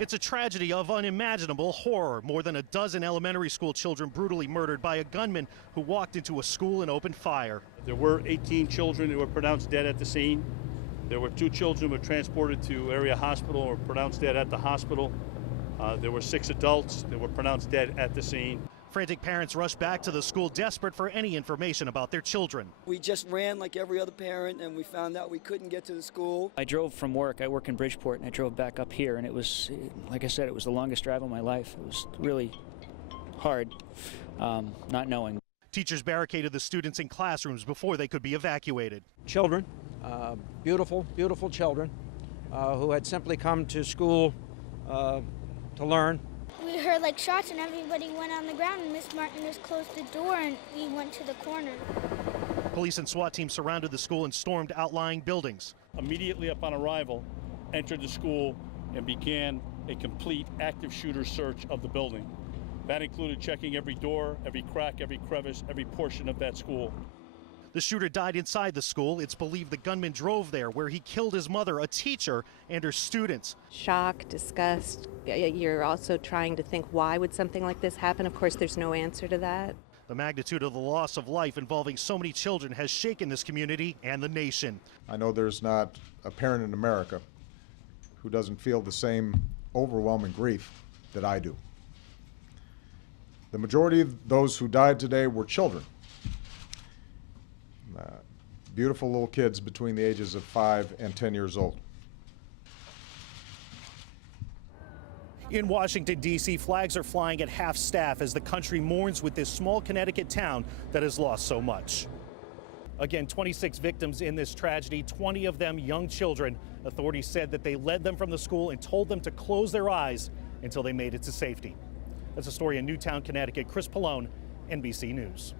It's a tragedy of unimaginable horror. More than a dozen elementary school children brutally murdered by a gunman who walked into a school and opened fire. There were 18 children who were pronounced dead at the scene. There were 2 children who were transported to area hospital or pronounced dead at the hospital. There were 6 adults that were pronounced dead at the scene. Frantic parents rushed back to the school, desperate for any information about their children. We just ran like every other parent, and we found out we couldn't get to the school. I drove from work. I work in Bridgeport, and I drove back up here, and it was, like I said, it was the longest drive of my life. It was really hard, not knowing. Teachers barricaded the students in classrooms before they could be evacuated. Children, beautiful, beautiful children, who had simply come to school to learn. We heard like shots and everybody went on the ground, and Miss Martin just closed the door and we went to the corner. Police and SWAT teams surrounded the school and stormed outlying buildings. Immediately upon arrival, entered the school and began a complete active shooter search of the building. That included checking every door, every crack, every crevice, every portion of that school. The shooter died inside the school. It's believed the gunman drove there, where he killed his mother, a teacher, and her students. Shock, disgust. You're also trying to think, why would something like this happen? Of course, there's no answer to that. The magnitude of the loss of life involving so many children has shaken this community and the nation. I know there's not a parent in America who doesn't feel the same overwhelming grief that I do. The majority of those who died today were children. Beautiful little kids between the ages of 5 and 10 years old. In Washington, D.C., flags are flying at half staff as the country mourns with this small Connecticut town that has lost so much. Again, 26 victims in this tragedy, 20 of them young children. Authorities said that they led them from the school and told them to close their eyes until they made it to safety. That's a story in Newtown, Connecticut. Chris Pollone, NBC News.